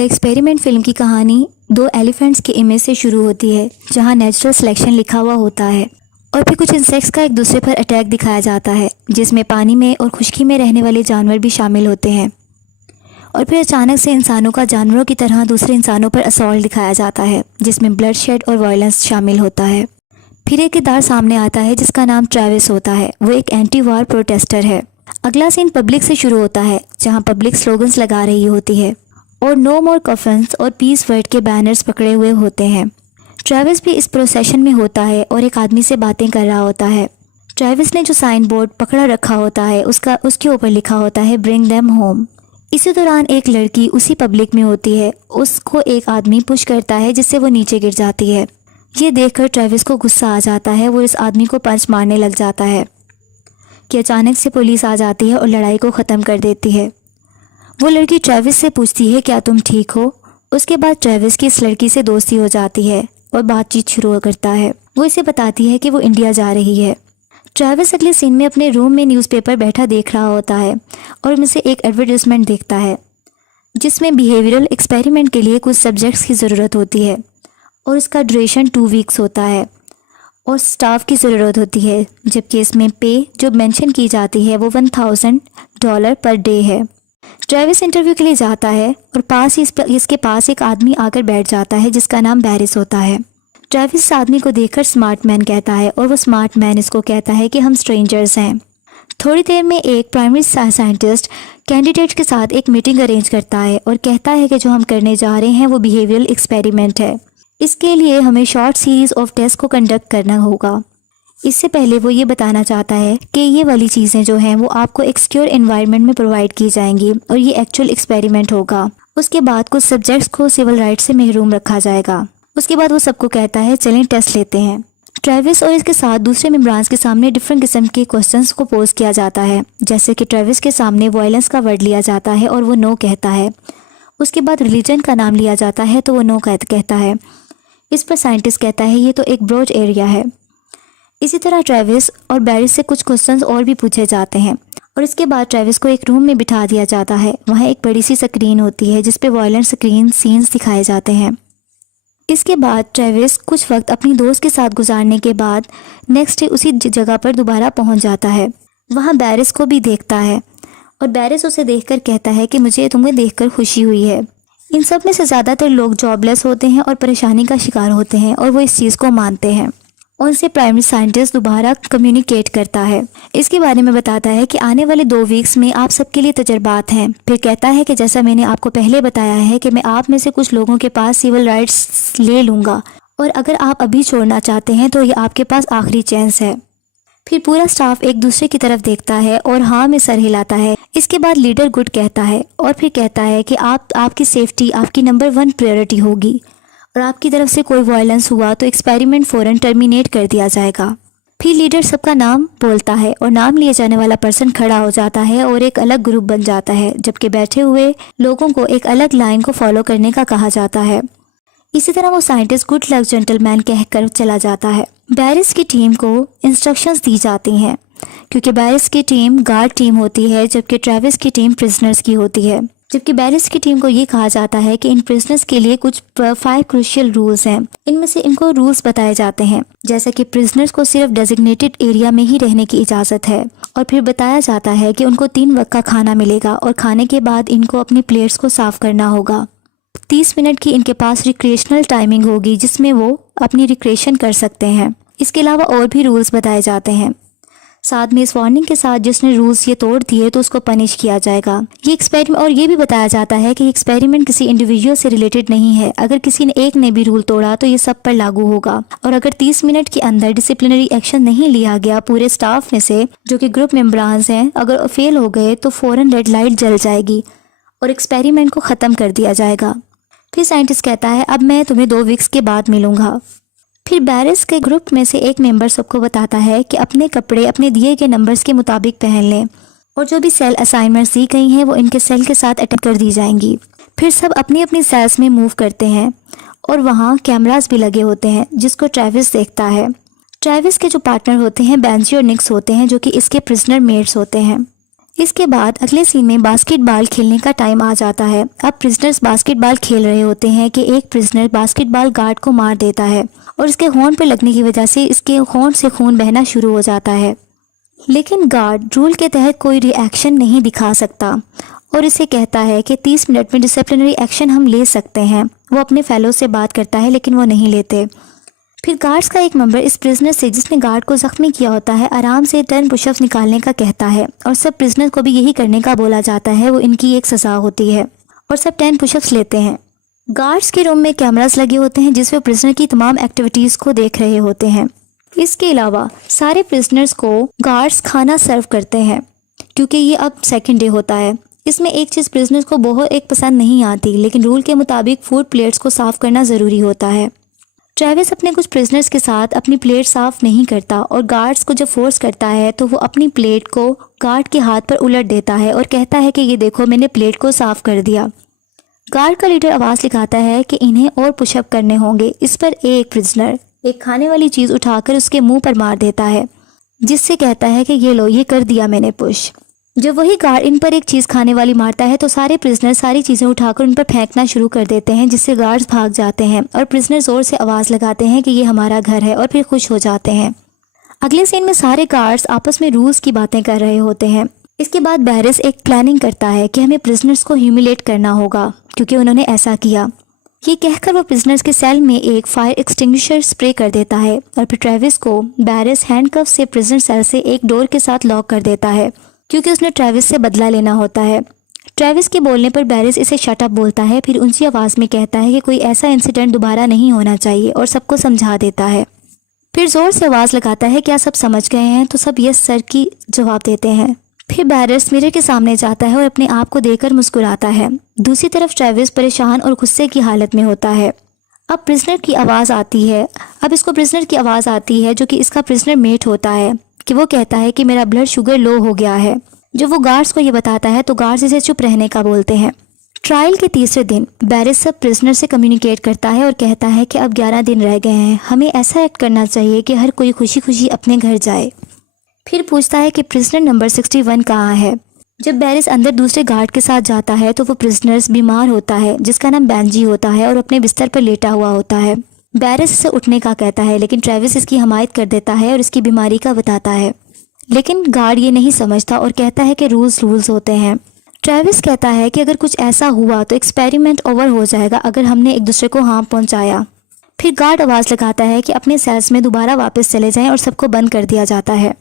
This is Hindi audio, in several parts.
द एक्सपेरिमेंट फिल्म की कहानी दो एलिफेंट्स के इमेज से शुरू होती है, जहां नेचुरल सिलेक्शन लिखा हुआ होता है और फिर कुछ इंसेक्ट्स का एक दूसरे पर अटैक दिखाया जाता है, जिसमें पानी में और खुश्की में रहने वाले जानवर भी शामिल होते हैं। और फिर अचानक से इंसानों का जानवरों की तरह दूसरे इंसानों पर असॉल्ट दिखाया जाता है, जिसमें ब्लड शेड और वायलेंस शामिल होता है। फिर एक किरदार सामने आता है जिसका नाम ट्रेविस होता है। वो एक एंटी वार प्रोटेस्टर है। अगला सीन पब्लिक से शुरू होता है, जहां पब्लिक स्लोगन्स लगा रही होती है और नो मोर कफन्स और पीस वर्ड के बैनर्स पकड़े हुए होते हैं। ट्रेविस भी इस प्रोसेशन में होता है और एक आदमी से बातें कर रहा होता है। ट्रेविस ने जो साइन बोर्ड पकड़ा रखा होता है उसके ऊपर लिखा होता है ब्रिंग देम होम। इसी दौरान एक लड़की उसी पब्लिक में होती है। उसको एक आदमी पुश करता है जिससे वो नीचे गिर जाती है। ये देखकर ट्रेविस को गुस्सा आ जाता है। वो इस आदमी को पंच मारने लग जाता है कि अचानक से पुलिस आ जाती है और लड़ाई को ख़त्म कर देती है। वो लड़की ट्रेविस से पूछती है क्या तुम ठीक हो। उसके बाद ट्रेविस की इस लड़की से दोस्ती हो जाती है और बातचीत शुरू करता है। वो इसे बताती है कि वो इंडिया जा रही है। ट्रेविस अगले सीन में अपने रूम में न्यूज़पेपर बैठा देख रहा होता है और उनमें से एक एडवर्टाइजमेंट देखता है जिसमें बिहेवियरल एक्सपेरिमेंट के लिए कुछ सब्जेक्ट्स की ज़रूरत होती है और इसका ड्यूरेशन 2 वीक्स होता है और स्टाफ की ज़रूरत होती है, जबकि इसमें पे जो मेंशन की जाती है वो $1000 पर डे है। ट्रेविस इंटरव्यू के लिए जाता है और पास ही इसके पास एक आदमी आकर बैठ जाता है जिसका नाम बैरिस होता है। ट्रेविस इस आदमी को देखकर स्मार्ट मैन कहता है और वो स्मार्ट मैन इसको कहता है कि हम स्ट्रेंजर्स हैं। थोड़ी देर में एक प्राइमरी साइंटिस्ट कैंडिडेट के साथ एक मीटिंग अरेंज करता है और कहता है कि जो हम करने जा रहे हैं वो बिहेवियरल एक्सपेरिमेंट है। इसके लिए हमें शॉर्ट सीरीज़ ऑफ टेस्ट को कंडक्ट करना होगा। इससे पहले वो ये बताना चाहता है कि ये वाली चीज़ें जो हैं वो आपको एक सिक्योर एनवायरनमेंट में प्रोवाइड की जाएंगी और ये एक्चुअल एक्सपेरिमेंट होगा। उसके बाद कुछ सब्जेक्ट्स को सिविल राइट्स से महरूम रखा जाएगा। उसके बाद वो सबको कहता है चलें टेस्ट लेते हैं। ट्रेविस और इसके साथ दूसरे मेंबर्स के सामने डिफरेंट किस्म के क्वेश्चंस को पोज किया जाता है, जैसे कि ट्रेविस के सामने वायलेंस का वर्ड लिया जाता है और वो नो कहता है। उसके बाद रिलीजन का नाम लिया जाता है तो वो नो कहता है। इस पर साइंटिस्ट कहता है ये तो एक ब्रॉड एरिया है। इसी तरह ट्रेविस और बैरिस से कुछ क्वेश्चंस और भी पूछे जाते हैं और इसके बाद ट्रेविस को एक रूम में बिठा दिया जाता है। वहाँ एक बड़ी सी स्क्रीन होती है जिस पे वायलेंट स्क्रीन सीन्स दिखाए जाते हैं। इसके बाद ट्रेविस कुछ वक्त अपनी दोस्त के साथ गुजारने के बाद नेक्स्ट डे उसी जगह पर दोबारा पहुँच जाता है। वहाँ बैरिस को भी देखता है और बैरिस उसे देखकर कहता है कि मुझे तुम्हें देखकर खुशी हुई है। इन सब में से ज़्यादातर लोग जॉबलेस होते हैं और परेशानी का शिकार होते हैं और वो इस चीज़ को मानते हैं। उनसे प्राइमरी साइंटिस्ट दोबारा कम्युनिकेट करता है। इसके बारे में बताता है कि आने वाले 2 वीक्स में आप सबके लिए तजर्बात हैं। फिर कहता है कि जैसा मैंने आपको पहले बताया है कि मैं आप में से कुछ लोगों के पास सिविल राइट्स ले लूँगा और अगर आप अभी छोड़ना चाहते हैं तो ये आपके पास आखिरी चांस है। फिर पूरा स्टाफ एक दूसरे की तरफ देखता है और हाँ में सर हिलाता है। इसके बाद लीडर गुड कहता है और फिर कहता है कि आपकी सेफ्टी आपकी नंबर 1 प्रायोरिटी होगी और आपकी तरफ से कोई वायलेंस हुआ तो एक्सपेरिमेंट फ़ौरन टर्मिनेट कर दिया जाएगा। फिर लीडर सबका नाम बोलता है और नाम लिए जाने वाला पर्सन खड़ा हो जाता है और एक अलग ग्रुप बन जाता है, जबकि बैठे हुए लोगों को एक अलग लाइन को फॉलो करने का कहा जाता है। इसी तरह वो साइंटिस्ट गुड लक जेंटलमैन कहकर चला जाता है। बैरिस की टीम को इंस्ट्रक्शंस दी जाती हैं क्योंकि बैरिस की टीम गार्ड टीम होती है जबकि ट्रेविस की टीम प्रिजनर्स की होती है। जबकि बैरिस की टीम को ये कहा जाता है कि इन प्रिजनर्स के लिए कुछ 5 क्रूशियल रूल्स हैं। इनमें से इनको रूल्स बताए जाते हैं, जैसा कि प्रिजनर्स को सिर्फ डेजिग्नेटेड एरिया में ही रहने की इजाज़त है और फिर बताया जाता है कि उनको 3 वक्त का खाना मिलेगा और खाने के बाद इनको अपनी प्लेट्स को साफ करना होगा। 30 मिनट की इनके पास रिक्रिएशनल टाइमिंग होगी जिसमें वो अपनी रिक्रिएशन कर सकते हैं। इसके अलावा और भी रूल्स बताए जाते हैं। साथ में इस वार्निंग के साथ जिसने रूल्स ये तोड़ दिए तो उसको पनिश किया जाएगा। ये एक्सपेरिमेंट और ये भी बताया जाता है कि एक्सपेरिमेंट किसी इंडिविजुअल से रिलेटेड नहीं है। अगर किसी ने एक ने भी रूल तोड़ा तो ये सब पर लागू होगा और अगर 30 मिनट के अंदर डिसिप्लिनरी एक्शन नहीं लिया गया पूरे स्टाफ में से जो कि ग्रुप मेंबर्स हैं, अगर फेल हो गए तो फ़ौरन रेड लाइट जल जाएगी और एक्सपेरिमेंट को ख़त्म कर दिया जाएगा। फिर साइंटिस्ट कहता है अब मैं तुम्हें 2 वीक्स के बाद मिलूंगा। फिर बैरिस के ग्रुप में से एक मेंबर सबको बताता है कि अपने कपड़े अपने दिए गए नंबर्स के मुताबिक पहन लें और जो भी सेल असाइनमेंट्स दी गई हैं वो इनके सेल के साथ अटैच कर दी जाएंगी। फिर सब अपनी अपनी सेल्स में मूव करते हैं और वहाँ कैमरास भी लगे होते हैं जिसको ट्रेविस देखता है। ट्रेविस के जो पार्टनर होते हैं बेंजी और निक्स होते हैं जो कि इसके प्रिजनर मेट्स होते हैं। इसके बाद अगले सीन में बास्केटबॉल खेलने का टाइम आ जाता है। अब प्रिजनर्स बास्केटबॉल खेल रहे होते हैं कि एक प्रिजनर बास्केटबॉल गार्ड को मार देता है और इसके होंठ पर लगने की वजह से इसके होंठ से खून बहना शुरू हो जाता है। लेकिन गार्ड रूल के तहत कोई रिएक्शन नहीं दिखा सकता और इसे कहता है कि 30 मिनट में डिसिप्लिनरी एक्शन हम ले सकते हैं। वो अपने फेलो से बात करता है लेकिन वो नहीं लेते। फिर गार्ड्स का एक मेंबर इस प्रिजनर से जिसने गार्ड को जख्मी किया होता है आराम से 10 पुशअप्स निकालने का कहता है और सब प्रिजनर को भी यही करने का बोला जाता है। वो इनकी एक सज़ा होती है और सब 10 पुशअप्स लेते हैं। गार्ड्स के रूम में कैमरास लगे होते हैं जिसमें प्रिजनर की तमाम एक्टिविटीज़ को देख रहे होते हैं। इसके अलावा सारे प्रिजनर्स को गार्ड्स खाना सर्व करते हैं क्योंकि ये अब सेकेंड डे होता है। इसमें एक चीज़ प्रिजनर्स को बहुत एक पसंद नहीं आती, लेकिन रूल के मुताबिक फूड प्लेट्स को साफ़ करना ज़रूरी होता है। ट्रेविस अपने कुछ प्रिजनर्स के साथ अपनी प्लेट साफ़ नहीं करता और गार्ड्स को जब फोर्स करता है तो वो अपनी प्लेट को गार्ड के हाथ पर उलट देता है और कहता है कि ये देखो मैंने प्लेट को साफ़ कर दिया। गार्ड का लीडर आवाज़ लिखाता है कि इन्हें और पुशअप करने होंगे। इस पर एक प्रिजनर एक खाने वाली चीज़ उठाकर उसके मुंह पर मार देता है जिससे कहता है कि ये लो, ये कर दिया मैंने पुश। जब वही गार्ड इन पर एक चीज़ खाने वाली मारता है तो सारे प्रिजनर सारी चीज़ें उठाकर उन पर फेंकना शुरू कर देते हैं जिससे गार्ड्स भाग जाते हैं और प्रिजनर ज़ोर से आवाज़ लगाते हैं कि ये हमारा घर है और फिर खुश हो जाते हैं। अगले सीन में सारे गार्ड्स आपस में रूल्स की बातें कर रहे होते हैं। इसके बाद बैरिस एक प्लानिंग करता है कि हमें प्रिजनर्स को ह्यूमिलेट करना होगा क्योंकि उन्होंने ऐसा किया। ये कहकर वो प्रिजनर्स के सेल में एक फायर एक्सटिंग्विशर स्प्रे कर देता है और फिर ट्रेविस को बैरिस हैंडकफ से प्रिजनर सेल से एक डोर के साथ लॉक कर देता है क्योंकि उसने ट्रेविस से बदला लेना होता है। ट्रेविस के बोलने पर बैरिस इसे शट अप बोलता है, फिर ऊंची आवाज़ में कहता है कि कोई ऐसा इंसिडेंट दोबारा नहीं होना चाहिए और सबको समझा देता है। फिर ज़ोर से आवाज़ लगाता है क्या सब समझ गए हैं? तो सब यस सर की जवाब देते हैं। फिर बैरिस मिरर के सामने जाता है और अपने आप को देखकर मुस्कुराता है। दूसरी तरफ ट्रेविस परेशान और गुस्से की हालत में होता है। अब प्रिजनर की आवाज़ आती है। अब इसको प्रिजनर की आवाज़ आती है जो कि इसका प्रिजनर मेट होता है कि वो कहता है कि मेरा ब्लड शुगर लो हो गया है। जब वो गार्ड्स को ये बताता है तो गार्ड्स इसे चुप रहने का बोलते हैं। ट्रायल के तीसरे दिन बैरिस सब प्रिजनर से कम्युनिकेट करता है और कहता है कि अब 11 दिन रह गए हैं, हमें ऐसा एक्ट करना चाहिए कि हर कोई खुशी खुशी अपने घर जाए। फिर पूछता है कि प्रिजनर नंबर 61 कहाँ है। जब बैरिस अंदर दूसरे गार्ड के साथ जाता है तो वो प्रिजनर्स बीमार होता है जिसका नाम बेंजी होता है और अपने बिस्तर पर लेटा हुआ होता है। बैरिस इसे उठने का कहता है लेकिन ट्रेविस इसकी हमायत कर देता है और इसकी बीमारी का बताता है, लेकिन गार्ड ये नहीं समझता और कहता है कि रूल्स होते हैं। ट्रेविस कहता है कि अगर कुछ ऐसा हुआ तो एक्सपेरिमेंट ओवर हो जाएगा अगर हमने एक दूसरे को हार्म पहुंचाया। फिर गार्ड आवाज़ लगाता है कि अपने सेल्स में दोबारा वापस चले जाएं और सबको बंद कर दिया जाता है।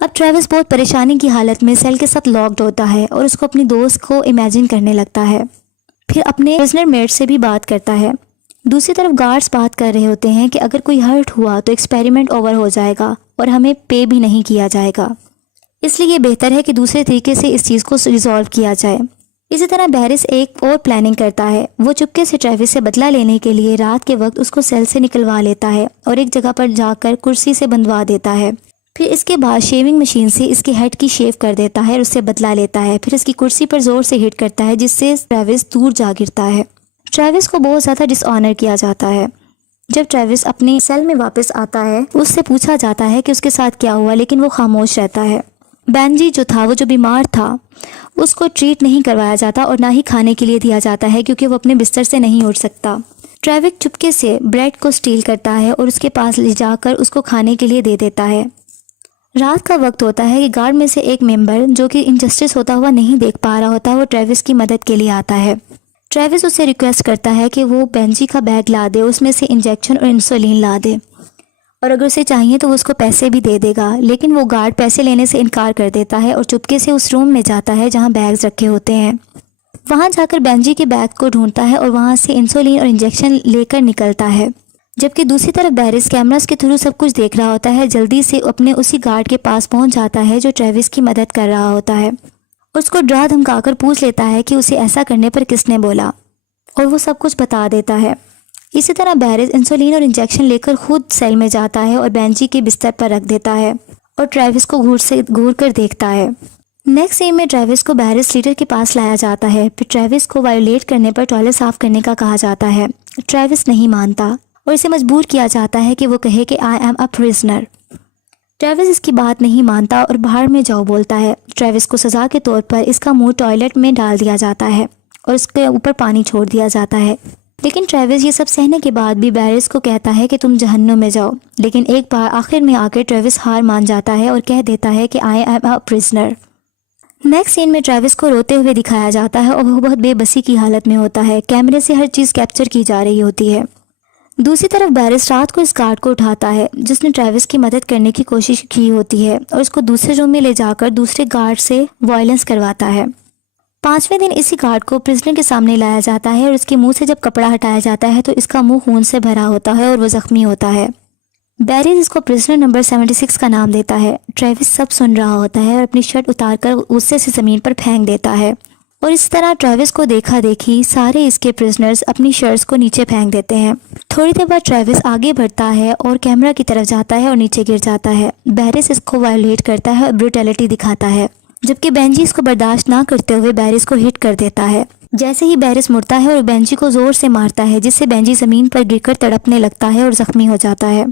अब ट्रेविस बहुत परेशानी की हालत में सेल के साथ लॉक्ड होता है और उसको अपनी दोस्त को इमेजिन करने लगता है। फिर अपने प्रिजनर मेट से भी बात करता है। दूसरी तरफ गार्ड्स बात कर रहे होते हैं कि अगर कोई हर्ट हुआ तो एक्सपेरिमेंट ओवर हो जाएगा और हमें पे भी नहीं किया जाएगा, इसलिए ये बेहतर है कि दूसरे तरीके से इस चीज़ को रिजॉल्व किया जाए। इसी तरह बैरिस एक और प्लानिंग करता है। वो चुपके से ट्रेविस से बदला लेने के लिए रात के वक्त उसको सेल से निकलवा लेता है और एक जगह पर जाकर कुर्सी से बंधवा देता है। फिर इसके बाद शेविंग मशीन से इसके हेड की शेव कर देता है और उससे बदला लेता है। फिर इसकी कुर्सी पर जोर से हिट करता है जिससे ट्रेविस दूर जा गिरता है। ट्रेविस को बहुत ज़्यादा डिसऑनर किया जाता है। जब ट्रेविस अपने सेल में वापस आता है उससे पूछा जाता है कि उसके साथ क्या हुआ, लेकिन वो खामोश रहता है। बेंजी जो था, वो जो बीमार था, उसको ट्रीट नहीं करवाया जाता और ना ही खाने के लिए दिया जाता है क्योंकि वो अपने बिस्तर से नहीं उठ सकता। ट्रेविस चुपके से ब्रेड को स्टील करता है और उसके पास ले जाकर उसको खाने के लिए दे देता है। रात का वक्त होता है कि गार्ड में से एक मेंबर जो कि इनजस्टिस होता हुआ नहीं देख पा रहा होता, वो ट्रेविस की मदद के लिए आता है। ट्रेविस उससे रिक्वेस्ट करता है कि वो बेंजी का बैग ला दे, उसमें से इंजेक्शन और इंसुलिन ला दे और अगर उसे चाहिए तो वो उसको पैसे भी दे देगा। लेकिन वो गार्ड पैसे लेने से इनकार कर देता है और चुपके से उस रूम में जाता है जहाँ बैग्स रखे होते हैं। वहाँ जाकर बेंजी के बैग को ढूंढता है और वहाँ से इंसुलिन और इंजेक्शन लेकर निकलता है। जबकि दूसरी तरफ बैरिस कैमरास के थ्रू सब कुछ देख रहा होता है। जल्दी से अपने उसी गार्ड के पास पहुँच जाता है जो ट्रेविस की मदद कर रहा होता है। उसको डरा धमकाकर पूछ लेता है कि उसे ऐसा करने पर किसने बोला और वो सब कुछ बता देता है। इसी तरह बैरिस इंसुलिन और इंजेक्शन लेकर खुद सेल में जाता है और बेंजी के बिस्तर पर रख देता है और ट्रेविस को घूर कर देखता है। नेक्स्ट सीन में ट्रेविस को बैरिस लीडर के पास लाया जाता है। फिर ट्रेविस को वायोलेट करने पर टॉयलेट साफ करने का कहा जाता है। ट्रेविस नहीं मानता और इसे मजबूर किया जाता है कि वो कहे कि I am a prisoner. Travis इसकी बात नहीं मानता और बाहर में जाओ बोलता है। ट्रेविस को सज़ा के तौर पर इसका मुंह टॉयलेट में डाल दिया जाता है और उसके ऊपर पानी छोड़ दिया जाता है। लेकिन ट्रेविस ये सब सहने के बाद भी बैरिस को कहता है कि तुम जहन्नुम में जाओ। लेकिन एक बार आखिर में आकर ट्रेविस हार मान जाता है और कह देता है कि I am a prisoner. Next scene में ट्रेविस को रोते हुए दिखाया जाता है और वो बहुत बेबसी की हालत में होता है। कैमरे से हर चीज़ कैप्चर की जा रही होती है। दूसरी तरफ बैरिस रात को इस गार्ड को उठाता है जिसने ट्रेविस की मदद करने की कोशिश की होती है और उसको दूसरे रूम में ले जाकर दूसरे गार्ड से वायलेंस करवाता है। 5वें दिन इसी गार्ड को प्रिजनर के सामने लाया जाता है और उसके मुंह से जब कपड़ा हटाया जाता है तो इसका मुंह खून से भरा होता है और वो जख्मी होता है। बैरिस इसको प्रिजनर नंबर 76 का नाम देता है। ट्रेविस सब सुन रहा होता है और अपनी शर्ट उतारकर गुस्से से ज़मीन पर फेंक देता है और इस तरह ट्रेविस को देखा देखी सारे इसके प्रिजनर्स अपनी शर्ट्स को नीचे फेंक देते हैं। थोड़ी देर बाद ट्रेविस आगे बढ़ता है और कैमरा की तरफ जाता है और नीचे गिर जाता है। बैरिस इसको वायलेट करता है और ब्रूटैलिटी दिखाता है, जबकि बेंजी इसको बर्दाश्त ना करते हुए बैरिस को हिट कर देता है। जैसे ही बैरिस मुड़ता है और बेंजी को जोर से मारता है जिससे बेंजी ज़मीन पर गिरकर तड़पने लगता है और ज़ख्मी हो जाता है।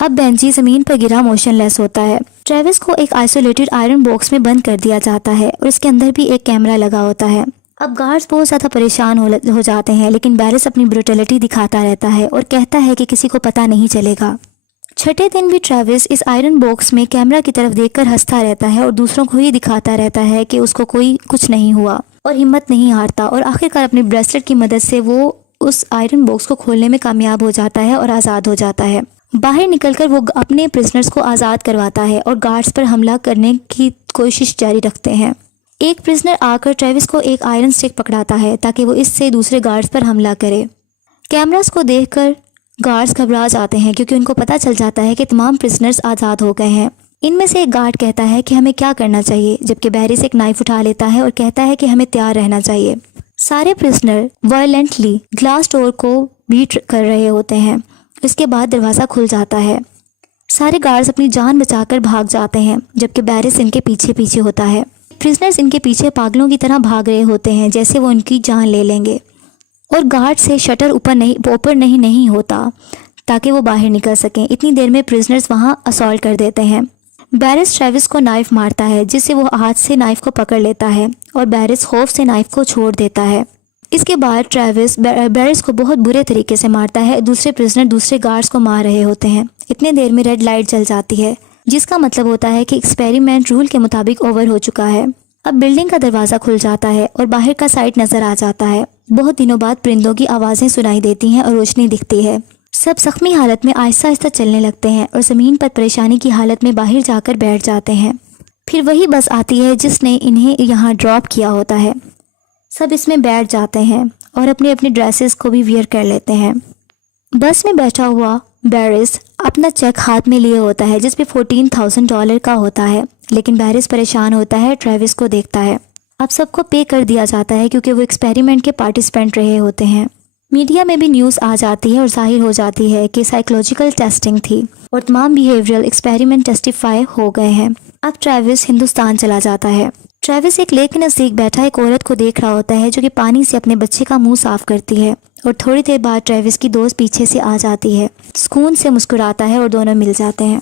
अब बेंजी ज़मीन पर गिरा मोशनलेस होता है। ट्रेविस को एक आइसोलेटेड आयरन बॉक्स में बंद कर दिया जाता है और इसके अंदर भी एक कैमरा लगा होता है। अब गार्ड्स बहुत ज़्यादा परेशान हो जाते हैं, लेकिन बैरिस अपनी ब्रूटैलिटी दिखाता रहता है और कहता है कि किसी को पता नहीं चलेगा। छठे दिन भी ट्रेविस इस आयरन बॉक्स में कैमरा की तरफ देखकर हंसता रहता है और दूसरों को ही दिखाता रहता है कि उसको कोई कुछ नहीं हुआ और हिम्मत नहीं हारता और आखिरकार अपनी ब्रेसलेट की मदद से वो उस आयरन बॉक्स को खोलने में कामयाब हो जाता है और आज़ाद हो जाता है। बाहर निकलकर वो अपने प्रिजनर्स को आज़ाद करवाता है और गार्ड्स पर हमला करने की कोशिश जारी रखते हैं। एक प्रिजनर आकर ट्रेविस को एक आयरन स्टिक पकड़ाता है ताकि वो इससे दूसरे गार्ड्स पर हमला करे। कैमरास को देखकर गार्ड्स घबरा जाते हैं क्योंकि उनको पता चल जाता है कि तमाम प्रिजनर्स आज़ाद हो गए हैं। इनमें से एक गार्ड कहता है कि हमें क्या करना चाहिए, जबकि बैरिस एक नाइफ उठा लेता है और कहता है कि हमें तैयार रहना चाहिए। सारे प्रिजनर वायलेंटली ग्लास डोर को बीट कर रहे होते हैं। इसके बाद दरवाज़ा खुल जाता है। सारे गार्ड्स अपनी जान बचाकर भाग जाते हैं, जबकि बैरिस इनके पीछे पीछे होता है। प्रिजनर्स इनके पीछे पागलों की तरह भाग रहे होते हैं जैसे वो उनकी जान ले लेंगे और गार्ड से शटर ऊपर नहीं होता ताकि वो बाहर निकल सकें। इतनी देर में प्रिजनर्स वहाँ असॉल्ट कर देते हैं। बैरिस ट्रेविस को नाइफ मारता है जिससे वो हाथ से नाइफ को पकड़ लेता है और बैरिस खौफ से नाइफ को छोड़ देता है। इसके बाद ट्रेविस बैरिस को बहुत बुरे तरीके से मारता है। दूसरे प्रिजनर दूसरे गार्ड्स को मार रहे होते हैं। इतने देर में रेड लाइट जल जाती है जिसका मतलब होता है कि एक्सपेरिमेंट रूल के मुताबिक ओवर हो चुका है। अब बिल्डिंग का दरवाज़ा खुल जाता है और बाहर का साइड नज़र आ जाता है। बहुत दिनों बाद परिंदों की आवाज़ें सुनाई देती हैं और रोशनी दिखती है। सब जख्मी हालत में आहिस्ता आहिस्ता चलने लगते हैं और ज़मीन पर परेशानी की हालत में बाहर जाकर बैठ जाते हैं। फिर वही बस आती है जिसने इन्हें यहाँ ड्रॉप किया होता है। सब इसमें बैठ जाते हैं और अपने अपने ड्रेसेस को भी वियर कर लेते हैं। बस में बैठा हुआ बैरिस अपना चेक हाथ में लिए होता है जिस पे $14,000 का होता है, लेकिन बैरिस परेशान होता है, ट्रेविस को देखता है। अब सबको पे कर दिया जाता है क्योंकि वो एक्सपेरिमेंट के पार्टिसिपेंट रहे होते हैं। मीडिया में भी न्यूज़ आ जाती है और जाहिर हो जाती है कि साइकोलॉजिकल टेस्टिंग थी और तमाम बिहेवियरल एक्सपेरिमेंट टेस्टिफाई हो गए हैं। अब ट्रेविस हिंदुस्तान चला जाता है। ट्रेविस एक लेक के नज़दीक बैठा एक औरत को देख रहा होता है जो कि पानी से अपने बच्चे का मुंह साफ करती है और थोड़ी देर बाद ट्रेविस की दोस्त पीछे से आ जाती है, सुकून से मुस्कुराता है और दोनों मिल जाते हैं।